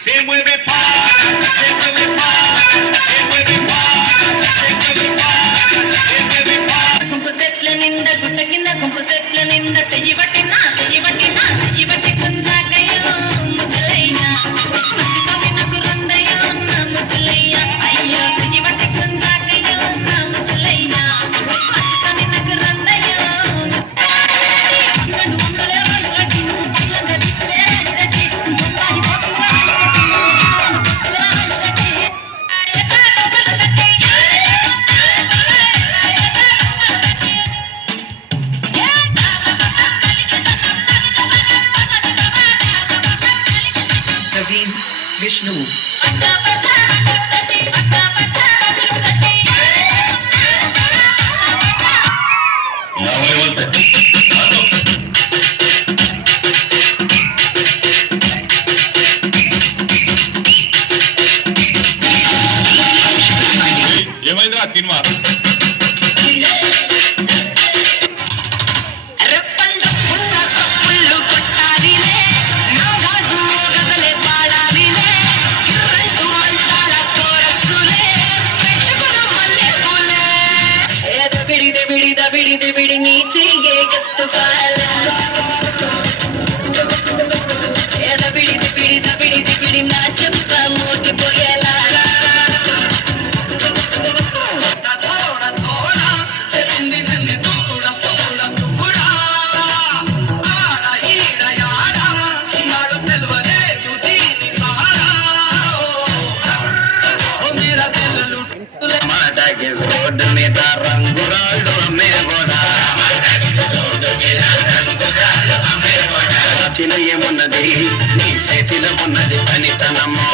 Se mueve pa, se mueve pa, se mueve pa, se mueve pa, se mueve pa. గుంపు సెట్ల నిండా గుట్ట కింద గుంపు సెట్ల నిండా చెయ్యి పట్టినా కుంజాకయ్యో ముద్దులయ్యా మట్టి కవినకు రుందయ్యో నా ముద్దులయ్యా అయ్యో చెయ్యి పట్టి కుంజాకయ్యో నా ముద్దులయ్యా మట్టి కవినకు రుందయ్యో విష్ణు ఏమైందిరా సినిమా ಬಿಡಿ ನೀಚೆಗೆ ಎತ್ತುಕಾಲ ಎದ ಬಿಡಿ ನಾ ಚೆಪ್ಪ ಮೂಟಿ ಪೊಯ್ಯಲ రోడ్డు మీద రంగురాళ్ళు చేతిలో ఏమున్నది నీ చేతిలో ఉన్నది పనితనము